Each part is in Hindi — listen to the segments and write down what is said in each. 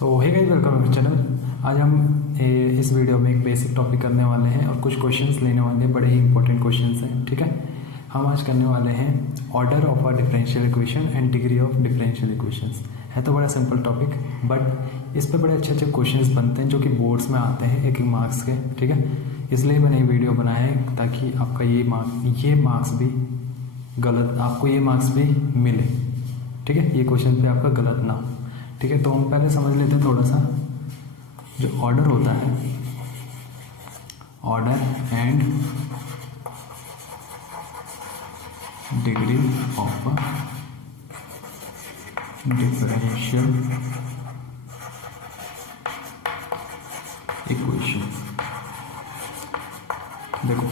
So hey guys, welcome to channel. आज हम इस वीडियो में एक बेसिक टॉपिक करने वाले हैं और कुछ क्वेश्चंस लेने वाले हैं। बड़े ही इंपॉर्टेंट क्वेश्चंस हैं, ठीक है। हम आज करने वाले हैं order of a differential equation and degree of differential equations. है तो बड़ा सिंपल टॉपिक, बट इस पर बड़े अच्छे अच्छे क्वेश्चंस बनते हैं जो कि बोर्ड्स में आते हैं एक एक मार्क्स के, ठीक है। इसलिए मैंने ये वीडियो बनाया है ताकि आपका ये मार्क्स भी गलत, आपको ये मार्क्स भी मिले, ठीक है। ये क्वेश्चन पे आपका गलत ना हो, ठीक है। तो हम पहले समझ लेते हैं थोड़ा सा जो ऑर्डर होता है, order and degree of differential equation. देखो,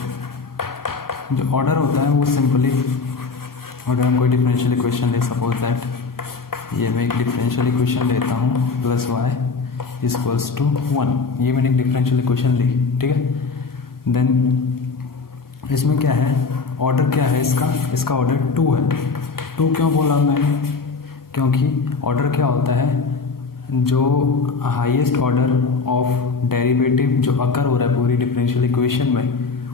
जो ऑर्डर होता है वो सिंपली, अगर हम कोई डिफरेंशियल इक्वेशन ले, सपोज दैट ये मैं एक डिफरेंशियल इक्वेशन लेता हूँ प्लस वाई इक्वल्स टू 1। ये मैंने एक डिफरेंशियल इक्वेशन ली, ठीक है। देन इसमें क्या है, ऑर्डर क्या है इसका ऑर्डर 2 है। 2 क्यों बोला मैंने, क्योंकि ऑर्डर क्या होता है, जो हाईएस्ट ऑर्डर ऑफ डेरिवेटिव जो अकर हो रहा है पूरी डिफरेंशियल इक्वेशन में,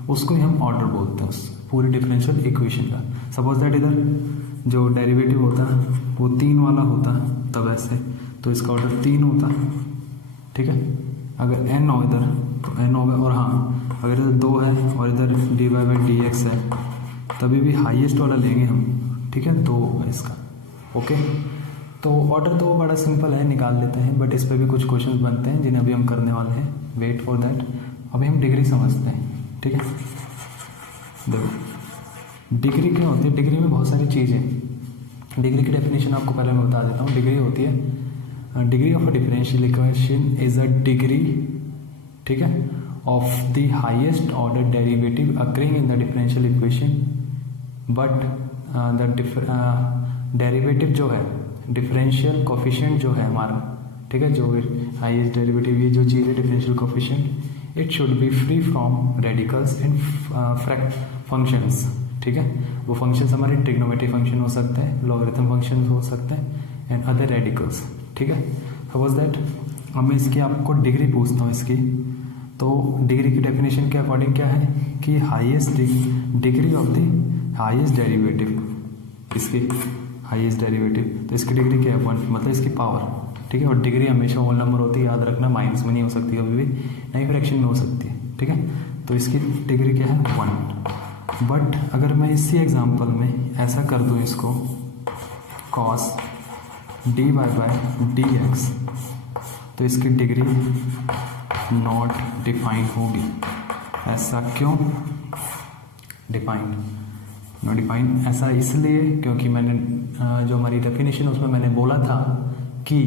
उसको ही हम ऑर्डर बोलते हैं उस पूरी डिफरेंशियल इक्वेशन का। सपोज दैट इधर जो डेरिवेटिव होता है वो 3 वाला होता है, तब ऐसे तो इसका ऑर्डर 3 होता है, ठीक है। अगर n हो इधर तो n होगा, और हाँ अगर इधर 2 है और इधर dy/dx है तभी भी हाईएस्ट वाला लेंगे हम, ठीक है। 2 होगा इसका, ओके। तो ऑर्डर तो बड़ा सिंपल है, निकाल लेते हैं, बट इस पर भी कुछ क्वेश्चंस बनते हैं जिन्हें अभी हम करने वाले हैं। Wait for that. अभी हम डिग्री समझते हैं, ठीक है। देखो, डिग्री क्या होती है, डिग्री में बहुत सारी चीज़ें। डिग्री की डेफिनेशन आपको पहले मैं बता देता हूँ। डिग्री होती है, degree of a differential equation is a degree, ठीक है, of the highest order derivative occurring in the differential equation, but the derivative जो है, डिफरेंशियल कोफिशिएंट जो है हमारा, ठीक है, जो हाईएस्ट डेरिवेटिव, ये जो चीज़ है differential coefficient, it should be free from radicals in functions, ठीक है। वो फंक्शंस हमारे ट्रिग्नोमेट्रिक फंक्शन हो सकते हैं, लॉगरिथम फंक्शन हो सकते हैं, एंड अदर रेडिकल्स, ठीक है। सपोज दैट अब मैं इसकी आपको डिग्री पूछता हूँ इसकी, तो डिग्री की डेफिनेशन के अकॉर्डिंग क्या है कि highest degree of the highest derivative, इसकी हाईएस्ट डेरिवेटिव, तो इसकी डिग्री क्या है 1, मतलब इसकी पावर, ठीक है। और डिग्री हमेशा होल नंबर होती है, याद रखना, माइनस में नहीं हो सकती कभी भी, नहीं फ्रैक्शन में हो सकती है, ठीक है। तो इसकी डिग्री क्या है 1। बट अगर मैं इसी एग्जांपल में ऐसा कर दूं इसको cos dy/dx, तो इसकी डिग्री नॉट डिफाइंड होगी। ऐसा क्यों डिफाइंड, नॉट डिफाइंड, ऐसा इसलिए क्योंकि मैंने जो हमारी डेफिनेशन उसमें मैंने बोला था कि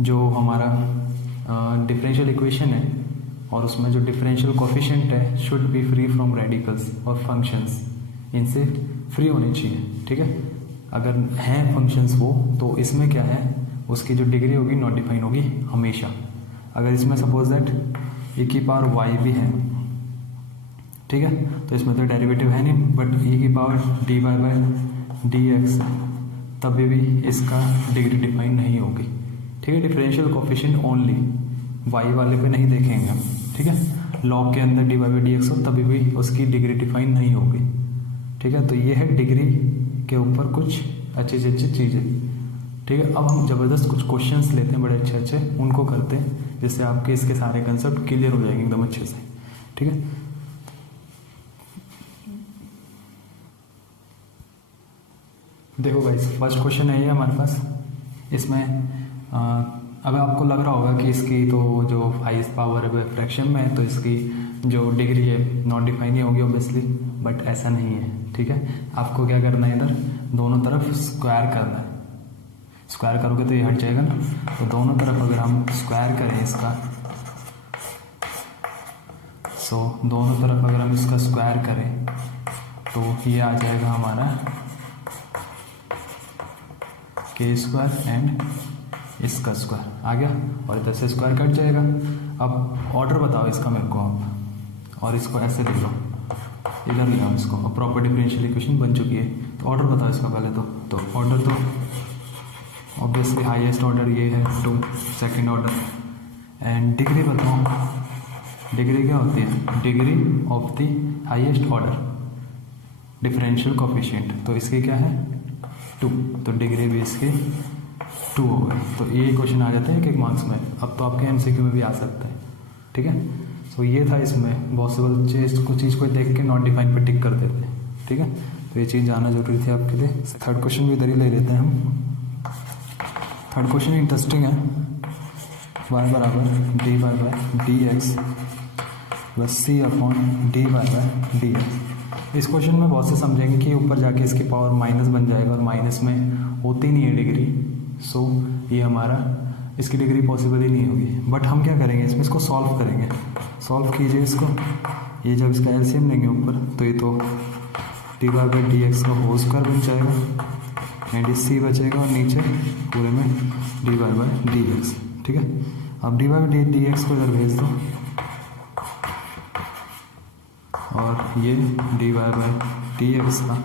जो हमारा डिफरेंशियल इक्वेशन है और उसमें जो डिफरेंशियल कोफिशिएंट है should be free from radicals और फंक्शंस, इनसे फ्री होने चाहिए, ठीक है। अगर हैं फंक्शंस वो, तो इसमें क्या है, उसकी जो डिग्री होगी नॉट डिफाइन होगी हमेशा। अगर इसमें सपोज दैट e⁻y भी है, ठीक है, तो इसमें तो डेरिवेटिव है नहीं, बट e⁻dy/dx तभी भी इसका डिग्री डिफाइन नहीं होगी, ठीक है। डिफरेंशियल कोफिशिएंट ओनली y वाले पे नहीं देखेंगे हम, ठीक है। लॉग के अंदर dy/dx हो तभी भी उसकी डिग्री डिफाइन नहीं होगी, ठीक है। तो ये है डिग्री के ऊपर कुछ अच्छी अच्छी चीज़ें, ठीक है। अब हम ज़बरदस्त कुछ क्वेश्चंस लेते हैं बड़े अच्छे अच्छे, उनको करते हैं जिससे आपके इसके सारे कंसेप्ट क्लियर हो जाएंगे एकदम अच्छे से, ठीक है। देखो गाइस, फर्स्ट क्वेश्चन है ये हमारे पास। इसमें अब आपको लग रहा होगा कि इसकी तो जो हाईएस्ट पावर है फ्रैक्शन में है, तो इसकी जो डिग्री है नॉट डिफाइन ही होगी ऑब्वियसली, बट ऐसा नहीं है, ठीक है। आपको क्या करना है, इधर दोनों तरफ स्क्वायर करना है। स्क्वायर करोगे तो ये हट जाएगा ना, तो दोनों तरफ अगर हम स्क्वायर करें इसका, सो दोनों तरफ अगर हम इसका स्क्वायर करें तो ये आ जाएगा हमारा k² एंड इसका स्क्वायर आ गया, और इधर से स्क्वायर कट जाएगा। अब ऑर्डर बताओ इसका मेरे को आप, और इसको ऐसे लिख लो, इधर ले आओ इसको, और प्रॉपर डिफरेंशियल इक्वेशन बन चुकी है। तो ऑर्डर बताओ इसका पहले तो ऑर्डर तो ऑब्वियसली हाईएस्ट ऑर्डर ये है 2, सेकंड ऑर्डर। एंड डिग्री बताओ, डिग्री क्या होती है? Degree of the highest order differential coefficient, तो इसकी क्या है 2, तो डिग्री भी इसकी 2 हो गई। तो ये क्वेश्चन आ जाते हैं एक मार्क्स में। अब तो आपके एमसीक्यू में भी आ सकता है, ठीक है। तो ये था इसमें पॉसिबल चीज़ को देख के नॉट डिफाइन पे टिक कर देते हैं, ठीक है। तो ये चीज़ जानना जरूरी थी आपके लिए। थर्ड क्वेश्चन भी इधर ही ले लेते हैं हम। थर्ड क्वेश्चन इंटरेस्टिंग है। y बराबर dy by dx plus c upon dy by dx। इस क्वेश्चन में बहुत से समझेंगे कि ऊपर जाके इसकी पावर माइनस बन जाएगा और माइनस में होती नहीं है डिग्री, सो ये हमारा इसकी डिग्री पॉसिबल ही नहीं होगी। बट हम क्या करेंगे इसमें, इसको सॉल्व करेंगे। सॉल्व कीजिए इसको, ये जब इसका एलसीएम लेंगे ऊपर तो ये तो dy बाई dx का होल स्क्वायर बन जाएगा एंड c बचेगा और नीचे पूरे में dy बाई dx, ठीक है। अब dy बाई dx को इधर भेज दो और ये dy बाई dx का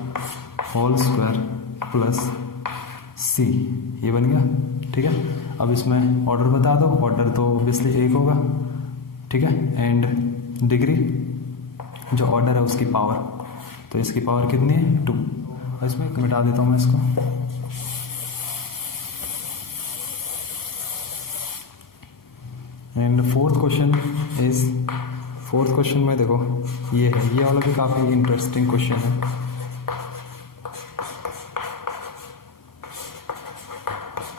होल स्क्वायर प्लस c, ये बन गया, ठीक है। अब इसमें ऑर्डर बता दो, ऑर्डर तो ऑब्वियसली 1 होगा, ठीक है। एंड डिग्री जो ऑर्डर है उसकी पावर, तो इसकी पावर कितनी है 2। और इसमें मिटा देता हूँ मैं इसको। एंड फोर्थ क्वेश्चन में देखो ये है, ये वाला भी काफ़ी इंटरेस्टिंग क्वेश्चन है।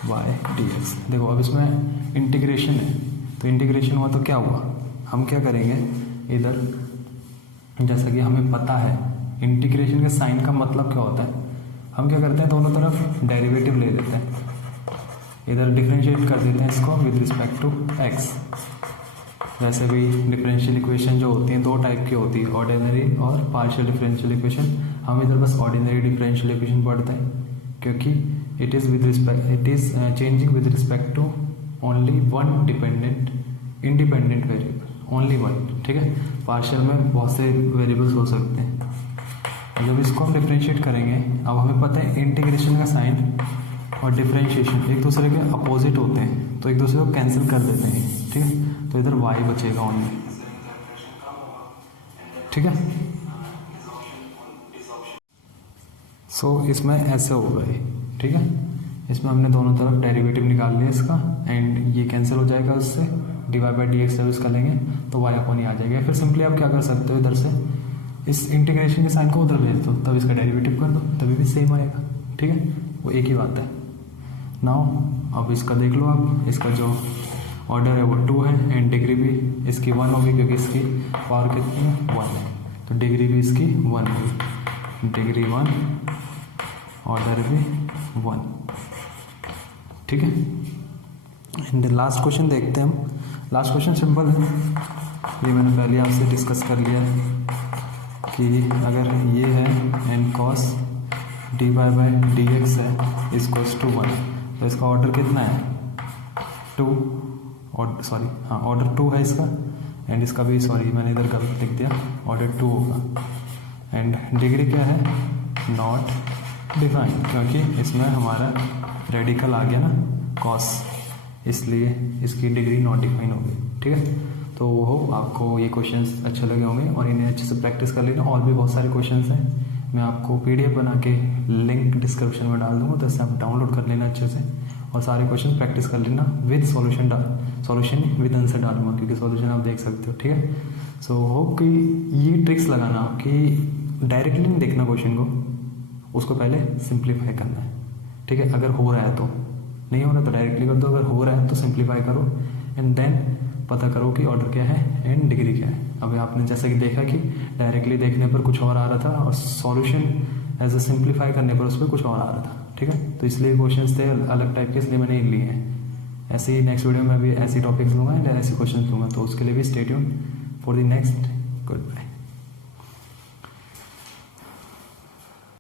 y dx, देखो अब इसमें इंटीग्रेशन है, तो इंटीग्रेशन हुआ तो क्या हुआ, हम क्या करेंगे इधर, जैसा कि हमें पता है इंटीग्रेशन के साइन का मतलब क्या होता है, हम क्या करते हैं दोनों तरफ डेरिवेटिव ले लेते हैं, इधर डिफरेंशिएट कर देते हैं इसको विद रिस्पेक्ट टू x। वैसे भी डिफरेंशियल इक्वेशन जो होती हैं 2 टाइप की होती है, ऑर्डिनरी और पार्शियल डिफरेंशियल इक्वेशन। हम इधर बस ऑर्डिनरी डिफरेंशियल इक्वेशन पढ़ते हैं क्योंकि it is changing with respect to only one independent variable, only one, ठीक है। पार्शियल में बहुत से वेरिएबल्स हो सकते हैं। जब इसको हम डिफरेंशिएट करेंगे, अब हमें पता है इंटीग्रेशन का साइन और डिफरेंशिएशन एक दूसरे के अपोजिट होते हैं, तो एक दूसरे को कैंसिल कर देते हैं, ठीक है। तो इधर y बचेगा ओनली, ठीक है। सो इसमें ऐसे होगा ये, ठीक है। इसमें हमने दोनों तरफ डेरिवेटिव निकाल लिया इसका एंड ये कैंसिल हो जाएगा, उससे dy बाई dx जब इसका लेंगे तो y अपॉन ही आ जाएगा। फिर सिंपली आप क्या कर सकते हो, इधर से इस इंटीग्रेशन के साइन को उधर भेज दो, तब इसका डेरिवेटिव कर दो, तभी भी सेम आएगा, ठीक है। वो एक ही बात है। नाउ अब इसका देख लो आप, इसका जो ऑर्डर है वो 2 है एंड डिग्री भी इसकी 1 होगी क्योंकि इसकी पावर कितनी है 1 है, तो डिग्री भी इसकी 1 होगी, डिग्री 1 ऑर्डर भी 1, ठीक है। एंड लास्ट क्वेश्चन देखते हैं हम। लास्ट क्वेश्चन सिंपल है, ये मैंने पहले आपसे डिस्कस कर लिया है कि अगर ये है and cos dy by dx है इज कॉस टू 1, तो इसका ऑर्डर कितना है 2, और सॉरी हाँ ऑर्डर 2 है इसका एंड इसका भी, सॉरी मैंने इधर गलत लिख दिया, ऑर्डर 2 होगा। एंड डिग्री क्या है नॉट डिफाइन, क्योंकि इसमें हमारा रेडिकल आ गया ना कॉस, इसलिए इसकी डिग्री नॉट डिफाइन हो गई, ठीक है। तो वो आपको ये क्वेश्चंस अच्छे लगे होंगे और इन्हें अच्छे से प्रैक्टिस कर लेना। और भी बहुत सारे क्वेश्चंस हैं, मैं आपको PDF बना के लिंक डिस्क्रिप्शन में डाल दूँगा, तो इससे आप डाउनलोड कर लेना अच्छे से और सारे क्वेश्चन प्रैक्टिस कर लेना विद सॉल्यूशन विद आंसर डालूंगा क्योंकि सॉल्यूशन आप देख सकते हो, ठीक है। सो होप कि ये ट्रिक्स लगाना कि डायरेक्टली नहीं देखना क्वेश्चन को, उसको पहले सिंप्लीफाई करना है, ठीक है। अगर हो रहा है तो, नहीं हो रहा तो डायरेक्टली कर दो, अगर हो रहा है तो सिंप्लीफाई करो एंड देन पता करो कि ऑर्डर क्या है एंड डिग्री क्या है। अभी आपने जैसा कि देखा कि डायरेक्टली देखने पर कुछ और आ रहा था और सॉल्यूशन एज अ सिंप्लीफाई करने पर उस पर कुछ और आ रहा था, ठीक है। तो इसलिए क्वेश्चंस थे अलग टाइप के, इसलिए मैंने लिए हैं। ऐसे ही नेक्स्ट वीडियो में भी ऐसी टॉपिक्स लूँगा एंड ऐसे क्वेश्चन लूँगा, तो उसके लिए भी stay tuned for the next. Good bye.